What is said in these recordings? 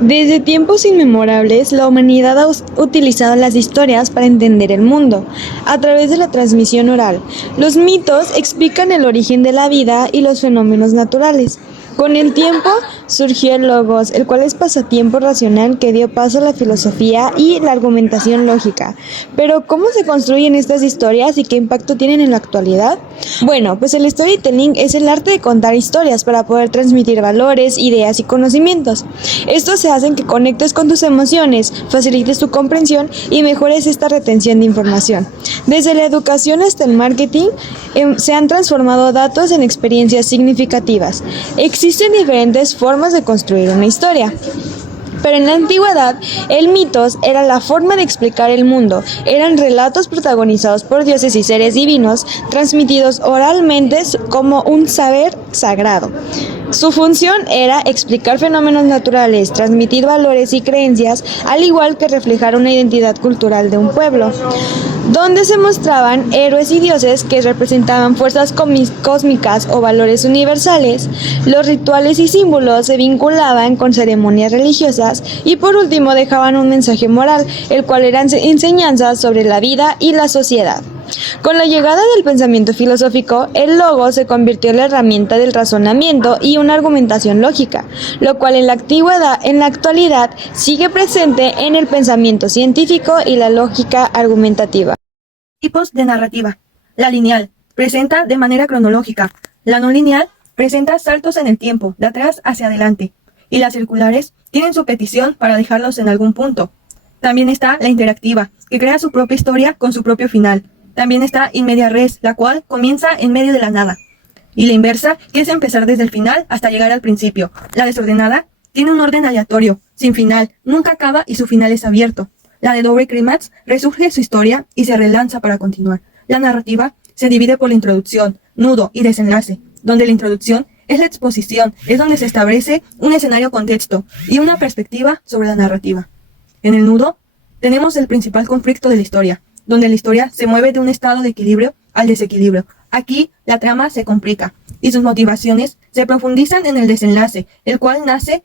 Desde tiempos inmemorables, la humanidad ha utilizado las historias para entender el mundo, a través de la transmisión oral. Los mitos explican el origen de la vida y los fenómenos naturales. Con el tiempo surgió el logos, el cual es pasatiempo racional que dio paso a la filosofía y la argumentación lógica. Pero, ¿cómo se construyen estas historias y qué impacto tienen en la actualidad? Bueno, pues el storytelling es el arte de contar historias para poder transmitir valores, ideas y conocimientos. Estos se hacen que conectes con tus emociones, facilites tu comprensión y mejores esta retención de información. Desde la educación hasta el marketing, se han transformado datos en experiencias significativas. Existen diferentes formas de construir una historia. Pero en la antigüedad, el mitos era la forma de explicar el mundo. Eran relatos protagonizados por dioses y seres divinos, transmitidos oralmente como un saber sagrado. Su función era explicar fenómenos naturales, transmitir valores y creencias, al igual que reflejar una identidad cultural de un pueblo, donde se mostraban héroes y dioses que representaban fuerzas cósmicas o valores universales. Los rituales y símbolos se vinculaban con ceremonias religiosas y por último dejaban un mensaje moral, el cual eran enseñanzas sobre la vida y la sociedad. Con la llegada del pensamiento filosófico, el logo se convirtió en la herramienta del razonamiento y una argumentación lógica, lo cual en la actualidad sigue presente en el pensamiento científico y la lógica argumentativa. Tipos de narrativa. La lineal presenta de manera cronológica. La no lineal presenta saltos en el tiempo, de atrás hacia adelante. Y las circulares tienen su petición para dejarlos en algún punto. También está la interactiva, que crea su propia historia con su propio final. También está in media res, la cual comienza en medio de la nada. Y la inversa, que es empezar desde el final hasta llegar al principio. La desordenada tiene un orden aleatorio, sin final, nunca acaba y su final es abierto. La de doble clímax resurge su historia y se relanza para continuar. La narrativa se divide por la introducción, nudo y desenlace, donde la introducción es la exposición, es donde se establece un escenario contexto y una perspectiva sobre la narrativa. En el nudo tenemos el principal conflicto de la historia, donde la historia se mueve de un estado de equilibrio al desequilibrio. Aquí la trama se complica y sus motivaciones se profundizan en el desenlace, el cual nace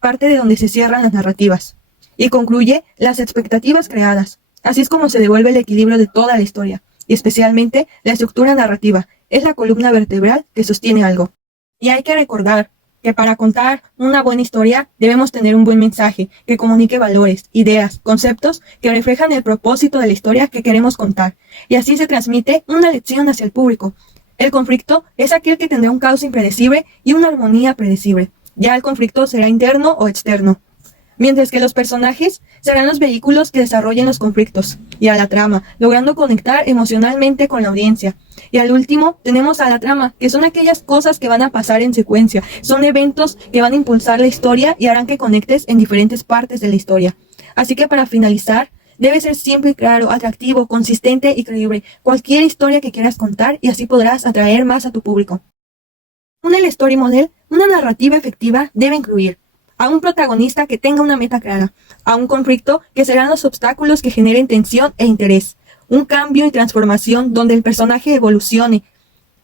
parte de donde se cierran las narrativas y concluye las expectativas creadas. Así es como se devuelve el equilibrio de toda la historia, y especialmente la estructura narrativa, es la columna vertebral que sostiene algo. Y hay que recordar que para contar una buena historia debemos tener un buen mensaje que comunique valores, ideas, conceptos que reflejan el propósito de la historia que queremos contar, y así se transmite una lección hacia el público. El conflicto es aquel que tendrá un caos impredecible y una armonía predecible. Ya el conflicto será interno o externo, mientras que los personajes serán los vehículos que desarrollen los conflictos y a la trama, logrando conectar emocionalmente con la audiencia. Y al último tenemos a la trama, que son aquellas cosas que van a pasar en secuencia, son eventos que van a impulsar la historia y harán que conectes en diferentes partes de la historia. Así que para finalizar, debe ser siempre claro, atractivo, consistente y creíble cualquier historia que quieras contar, y así podrás atraer más a tu público. En el story model, una narrativa efectiva debe incluir a un protagonista que tenga una meta clara, a un conflicto que serán los obstáculos que generen tensión e interés, un cambio y transformación donde el personaje evolucione,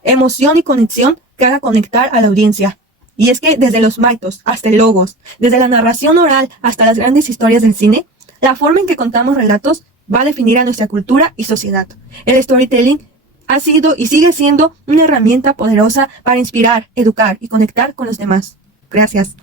emoción y conexión que haga conectar a la audiencia. Y es que desde los mitos hasta el logos, desde la narración oral hasta las grandes historias del cine, la forma en que contamos relatos va a definir a nuestra cultura y sociedad. El storytelling ha sido y sigue siendo una herramienta poderosa para inspirar, educar y conectar con los demás. Gracias.